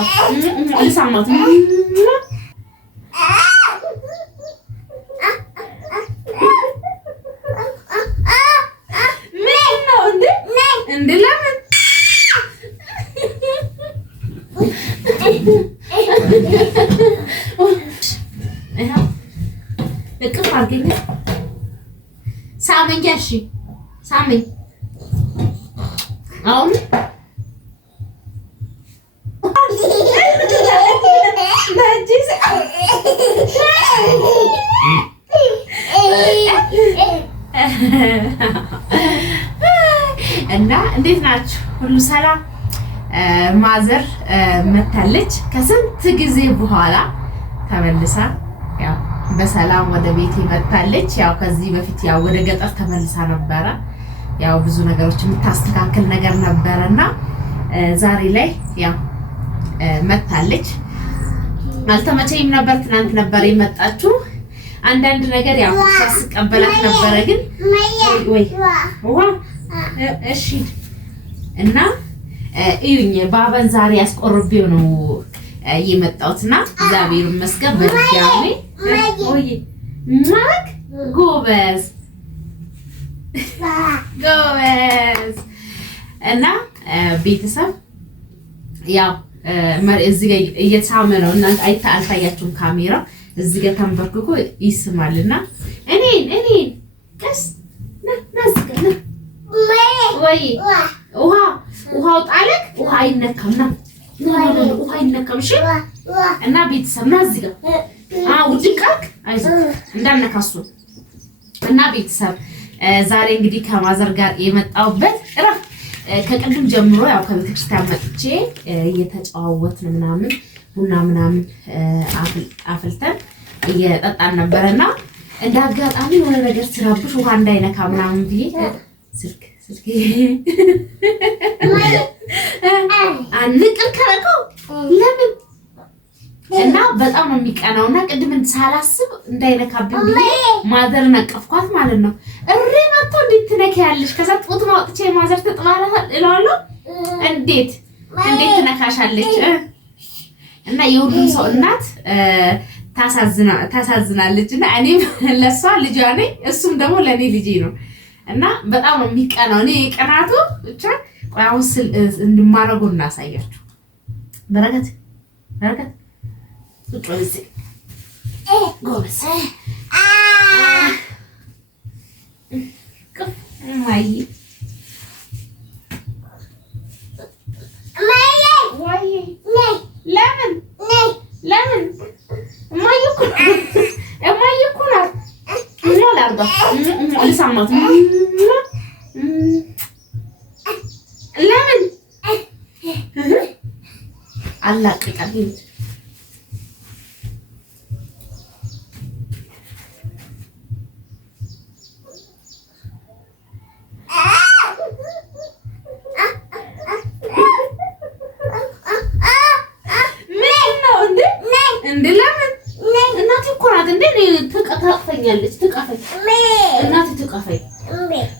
ላድርገው ልሳማት እቅፍ አድርገኝ ሳመኝ እሺ ሳመኝ አሁን እና እንዴት ናችሁ? ሁሉ ሰላም? ማዘር መታለች ከስንት ጊዜ በኋላ ተመልሳ ያው በሰላም ወደ ቤቴ መታለች። ያው ከዚህ በፊት ያው ወደ ገጠር ተመልሳ ነበረ። ያው ብዙ ነገሮች የምታስተካክል ነገር ነበርና ዛሬ ላይ ያው መታለች። አልተመቸኝም ነበር። ትናንት ነበር የመጣችው። አንዳንድ ነገር ያው ሳስቀበላት ነበረ ግን ወይ እሺ እና እዩኝ ባባን ዛሬ ያስቆርቤው ነው የመጣሁትና እግዚአብሔር ይመስገን በድጋሜ ወይ ማክ ጎበዝ እና ቤተሰብ ያው እዚህ ጋር እየተሳመ ነው። እናንተ አልታያችሁም ካሜራ እዚህ ጋር ተንበርክኮ ይስማልና እኔ ቀስ ናስከና ወይ ውሃው ጣለክ ውሃ አይነካም ነው ውሃ አይነካም። እሺ እና ቤተሰብ ና እዚህ ጋር ውድቃክ አይዞህ እንዳነካሱ እና ቤተሰብ ዛሬ እንግዲህ ከማዘር ጋር የመጣሁበት ከቅድም ጀምሮ ያው ከቤተክርስቲያን መጥቼ እየተጨዋወትን ምናምን ቡና ምናምን አፍልተን እየጠጣን ነበርና እንደ አጋጣሚ የሆነ ነገር ሲራብሽ ውሃ እንዳይነካ ምናምን ብዬ ስልክ አንቅር ከረከው ለምን እና በጣም ነው የሚቀናውና ቅድም ሳላስብ እንዳይነካብኝ ብዬ ማዘር ነቀፍኳት ማለት ነው። እሬ መጥቶ እንዴት ትነካያለሽ? ከዛ ጡት ማውጥቼ ማዘር ትጥባለህ እላለሁ። እንዴት ትነካሻለች? እና የሁሉም ሰው እናት ታሳዝናለች እና እኔም ለሷ ልጇ ነኝ፣ እሱም ደግሞ ለኔ ልጄ ነው እና በጣም ነው የሚቀናው። እኔ ቀናቱ ብቻ ቆይ አሁን እንድማረጉ እናሳያችሁ። በረከት ቁጥሩስ ጎበዝ ማይ ለምን እማዬ እኮ ናት ልሳማት ለምን አላቅቃል ትቀፈኛለች ትቀፈኝ እናቴ ትቀፈኝ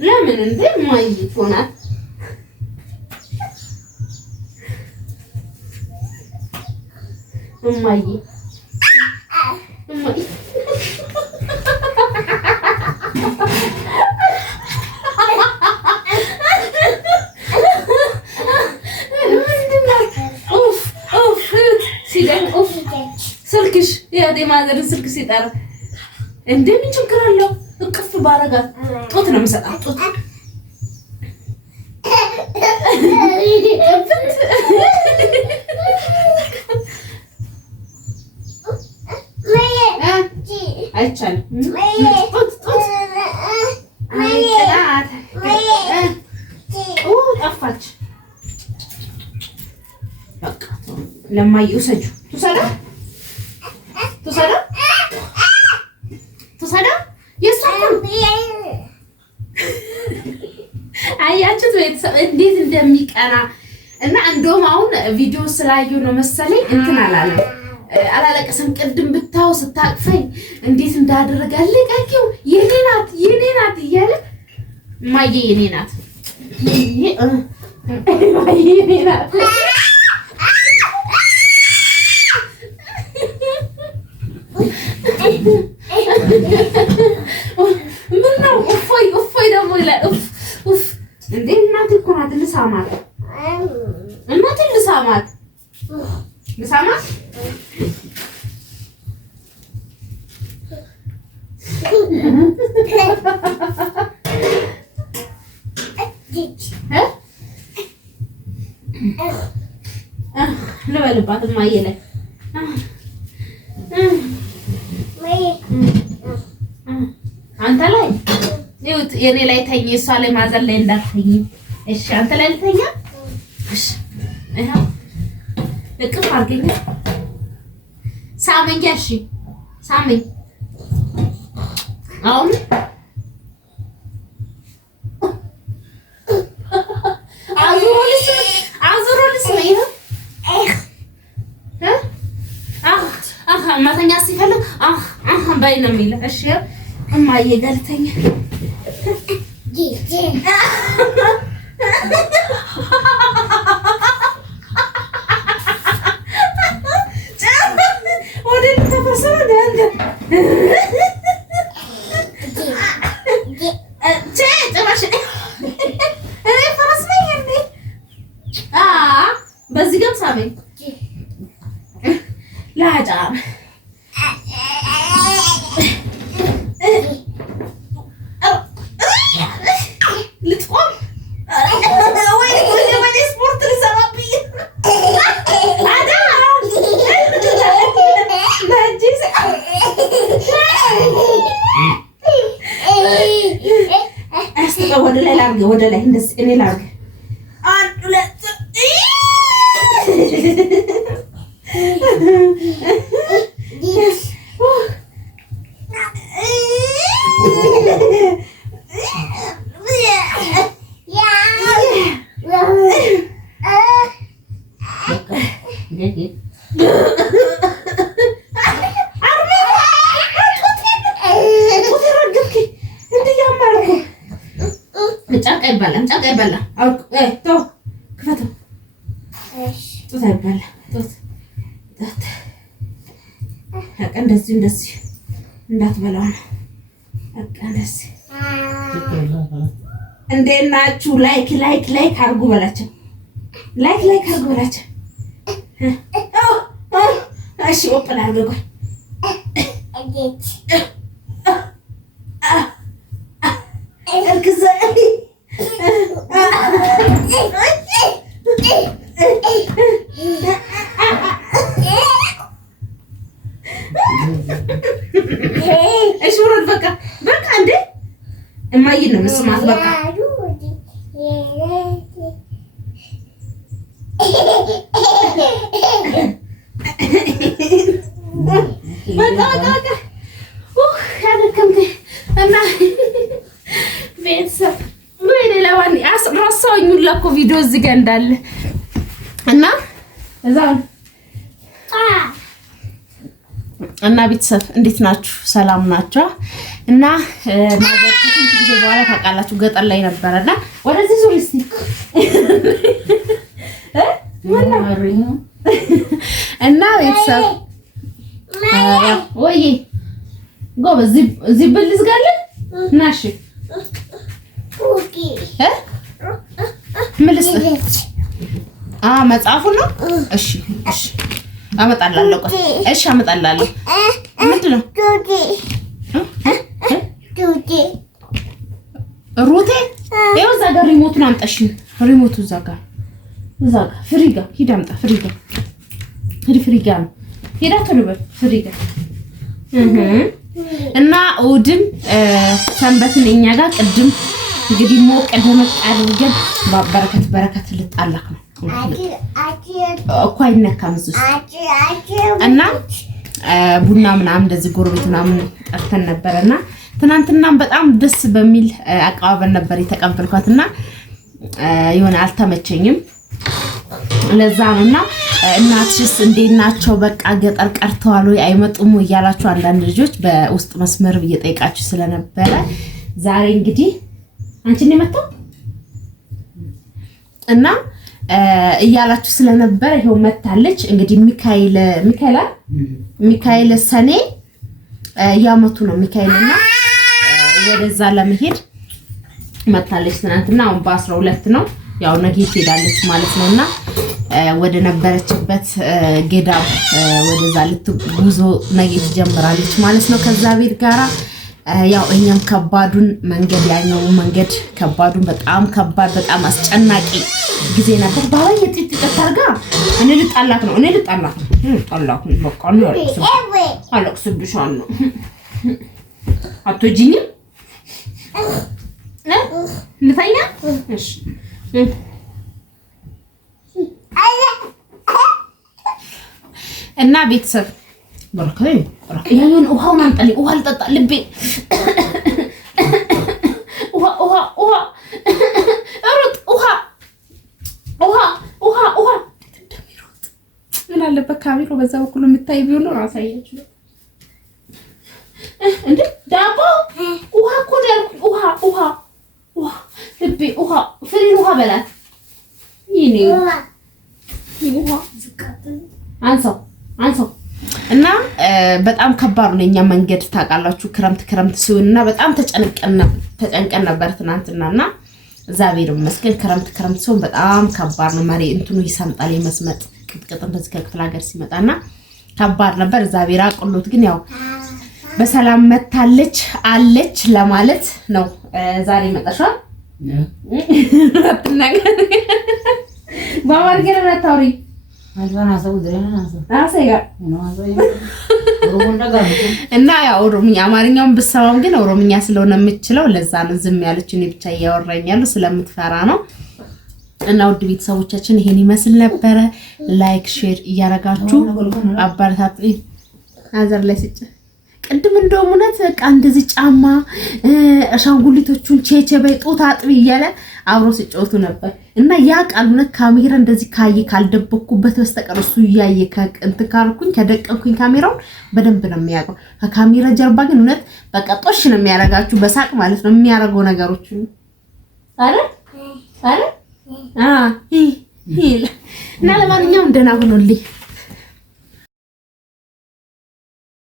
ለምን እንዴ ማይ ሆናት እማዬ ስልክሽ የማዘርን ስልክ ሲጠራ እንደምን ችግር አለው? እቅፍ ባረጋት ጦት ነው የምሰጣት ጦት አይቻልም። ጠፋች። በቃ ለማዬ ውሰጁ ትውሰዳ አያችሁት ቤተሰብ እንዴት እንደሚቀና እና እንደውም አሁን ቪዲዮ ስላዩ ነው መሰለኝ እንትን አላለቀሰም። ቅድም ብታው ስታቅፈኝ እንዴት እንዳደረገ አለቃቂው የኔ ናት እያለ ማዬ የኔ ናት ማዬ የኔ ናት ምን ነው እፎይ ደግሞ ይላል። ኡፍ እንዴ እናቴ እኮ ናት። ልሳማት እናቴ ልሳማት ልበልባት እማዬ ላይ አንተ ላይ ይኸውት የኔ ላይ ተኝ፣ እሷ ላይ ማዘር ላይ እንዳትተኝ እሺ። አንተ ላይ ልተኛ እሺ። ይኸው እቅፍ አድርገኝ ሳመኝ። እሺ ሳመኝ። አሁን አዙሮልስ ነው ይኸው ማተኛ ሲፈልግ ባይ ነው የሚለው። እሺ እማዬ ጋር ልተኛ በዚህ ጋር ሳበኝ ላጫ ልትቆም ወይ ስፖርት ልሰራብኝ ወደ ላይ ላድርግ፣ ወደ ላይ እንደዚህ እኔ ላድርግ። አንድ ሁለት ጫቃ ይባላል። ተው ክፈተው። ጡት አይባላም። ጡት በቃ እንደዚህ እንዳትበላው ነው። በቃ እንደዚህ እንዴት ናችሁ? ላይክ አድርጉ በላቸው። ላይክ አድርጉ በላቸው። እሺ ኦፕን አድርገው እሺ ወረድ በቃ እንዴ እማዬ ነው መስማት በቃ እና ቤተሰብ ወይኔ ለዋን ረሳሁኝ ሁላ እኮ ቪዲዮ እዚህ ጋር እንዳለ እና ቤተሰብ እንዴት ናችሁ? ሰላም ናችሁ? እና ማዘር ከስንት ጊዜ በኋላ ታውቃላችሁ ገጠር ላይ ነበረና ወደዚህ ዙር እስቲ እና ቤተሰብ ወይ ጎበዝ እዚህ ብልዝ ጋር ናሽ ምን ልስጥህ? መጽሐፉ ነው። እሺ አመጣላለሁ። እሺ አመጣላለሁ። ምንድን ነው ሩቴ? ይኸው እዛ ጋር ሪሞቱን አምጣሽ። ሪሞቱ እዛ ጋር ፍሪጋ ሂድ አምጣ። ፍሪጋ ነው። ሄዳ ቶሎ በል ፍሪጋ እና እሑድን ሰንበትን እኛ ጋር ቅድም እንግዲህ ሞቅ ደመቅ አድርገን በረከት ልጣላክ ነው እኮ አይነካም እዚህ እና ቡና ምናምን እንደዚህ ጎረቤት ምናምን ጠርተን ነበርና ትናንትናም በጣም ደስ በሚል አቀባበል ነበር የተቀበልኳትና የሆነ አልተመቸኝም። ለዛ ነውና እናትሽስ እንዴት ናቸው? በቃ ገጠር ቀርተዋል ወይ አይመጡም እያላችሁ አንዳንድ ልጆች በውስጥ መስመር እየጠየቃችሁ ስለነበረ ዛሬ እንግዲህ አንቺን የመጣው እና እያላችሁ ስለነበረ ይሄው መታለች። እንግዲህ ሚካኤል ሰኔ ያመቱ ነው ሚካኤልና ወደዛ ለመሄድ መታለች ትናንትና። አሁን በ12 ነው ያው ነገ ትሄዳለች ማለት ነውና ወደ ነበረችበት ገዳም ወደዛ ልትጉዞ ነገ ትጀምራለች ማለት ነው ከዛ ቤት ጋራ። ያው እኛም ከባዱን መንገድ ያኛው መንገድ ከባዱን በጣም ከባድ በጣም አስጨናቂ ጊዜ ነበር። ባባዬ ጥጥ ተርጋ እኔ ልጣላት ነው በቃ ነው አለቅስብሻለሁ። አትወጂኝም ልተኛ? እሺ እና ቤተሰብ በረከይ ያዩን ውሃውን አንጠልኝ። ውሃ ልጠጣ ልቤ ውሃ ሩጥ ውሃ እንደሚሮጥ ምን አለበት ካሜራው በዛ በኩል የምታይ ቢሆን ነው አሳያችሁ እንዴ። ዳቦ ውሃ እኮ ያልኩኝ ውሃ ልቤ ውሃ ፍሪን ውሃ በላት ይኔ ውሃ ዝቃተኝ አንሳው እና በጣም ከባድ ነው የኛ መንገድ ታውቃላችሁ። ክረምት ሲሆንና በጣም ተጨንቀን ነበር ትናንትናና እግዚአብሔር ይመስገን ክረምት ሲሆን በጣም ከባድ ነው። መሬ እንትኑ ይሰምጣል የመስመጥ ቅጥቅጥ እንደዚህ ከክፍለ ሀገር ሲመጣና ከባድ ነበር። እግዚአብሔር አቅሎት ግን ያው በሰላም መታለች አለች ለማለት ነው ዛሬ መጣሻል። አትናገር ባባርገረ ታውሪ እና ያው ኦሮምኛ አማርኛውን ብሰማም ግን ኦሮምኛ ስለሆነ የምችለው ለዛ ነው ዝም ያለች። እኔ ብቻ እያወራኛለሁ ስለምትፈራ ነው። እና ውድ ቤተሰቦቻችን ይሄን ይመስል ነበረ። ላይክ ሼር እያረጋችሁ አባርታት አዘር ላይ ስጭ ቅድም እንደውም እውነት በቃ እንደዚህ ጫማ አሻንጉሊቶቹን ቼቼ በይጦት አጥቢ እያለ አብሮ ሲጫወቱ ነበር። እና ያ ቃል እውነት ካሜራ እንደዚህ ካልደበኩበት በስተቀር እሱ እያየ እንትን ካልኩኝ ከደቀንኩኝ ካሜራውን በደንብ ነው የሚያውቀው። ከካሜራ ጀርባ ግን እውነት በቃ ጦሽ ነው የሚያረጋችሁ በሳቅ ማለት ነው የሚያረገው ነገሮች አረ እና ለማንኛውም ደህና ሁኑልኝ።